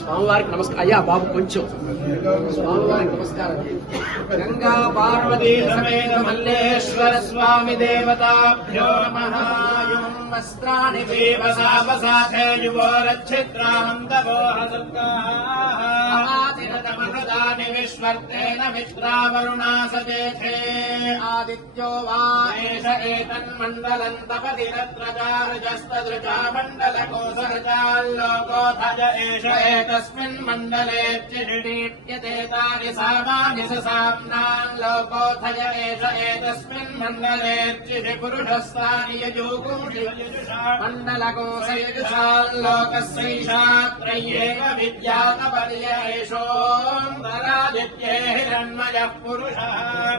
స్వామివారికి నమస్కారం. అయ్యా బాబు కొంచెం స్వామివారికి నమస్కారం. గంగా పార్వతీ సమేత మల్లేశ్వర స్వామి దేవతాభ్యో నమః. వస్త్రాణి పీవసాపసాఖే యువోరచ్చిత్రానందమోహదుర్గాని విశ్వర్తేన మిత్రావరుణా సజేథే. ఆదిత్యో వా ఏష ఏతన్మండలం తపతి తత్రజారుజస్తదృజా మండలకోసరజాల్లోకోధజ ఏష ఏతస్మిన్ మండలే చిషిడీప్యతే తాని సామాని ససామ్నాన్ లోకోధజ ఏష ఏతస్మిన్ మండలే చిషి పురుషస్థాని యజూగుంషి మండలకోశయుషాల్లోకస్యైషాత్రయ్యేవ విద్యాతపర్య ఏషోऽन्तరాదిత్ये हिरण्मयः पुरुषः.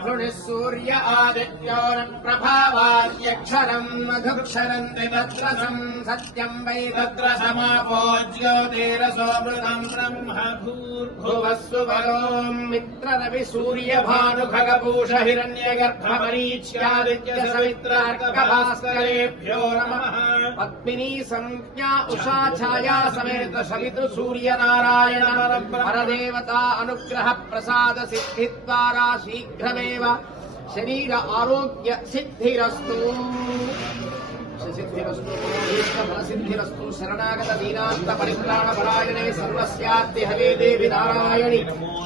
भृणिः सूर्य आदित्योरन् ప్రభావాద్యక్షరం మధుక్షరంతి తత్రసం సత్యం వై తత్ర సమాపో జ్యోతిరసోమృతం బ్రహ్మ భూర్భువస్సు వరోం మిత్రరవి సూర్య భాను ఖగభూష హిరణ్యగర్భ మరీచ్యాదిత్య సవిత్రార్కభాస్కరేభ్యో నమః. పద్మినీ సంజ్ఞా ఉషా ఛాయా సమేత సవితృ సూర్యనారాయణ పరదేవతా అనుగ్రహ ప్రసాద సిద్ధి ద్వారా శీఘ్రమేవ శరీర ఆరోగ్య సిద్ధిరస్తు. సిద్ధిరస్తు సిద్ధిరస్తు. శరణాగత దీనాంత పరిత్రాణ పరాయణే సర్వస్యాద్య హవే దేవి నారాయణి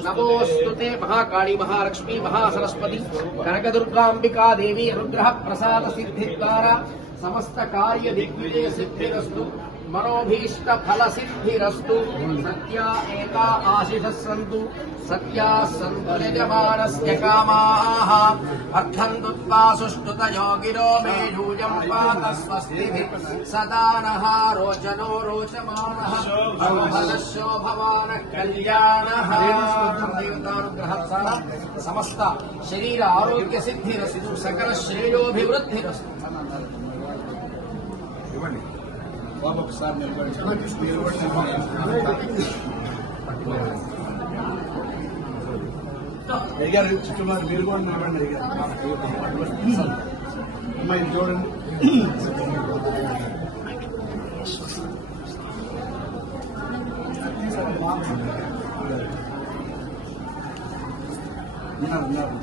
నమోస్తుతే. మహాకాళీ మహాలక్ష్మి మహాసరస్వతి కనకదుర్గాంబికా దేవి అనుగ్రహ ప్రసాద సిద్ధి ద్వారా సమస్త కార్య దిగ్విజయ సిద్ధిరస్తు. మనోభీష్ట ఫల సిద్ధిరస్తు. సత్యా ఏకా ఆశిషః సంతు సత్యా సంతు యజమానస్య కామాః. అర్థంతు త్వా సుష్టుతయో గిరో మే యూయం పాత స్వస్తిభిః సదా నః. రోచనో రోచమానః శోభనః శోభవానః కళ్యాణః. దేవతానుగ్రహ సమస్త శరీర ఆరోగ్య సిద్ధిరస్తు. సకల శ్రేయోభివృద్ధిరస్తు. బాబు ఒకసారి నిలబడి అయ్యారు చుట్టుమారు మీరు కూడా నిలబడి అయ్యారు. అమ్మాయి చూడండి. ఉన్నారు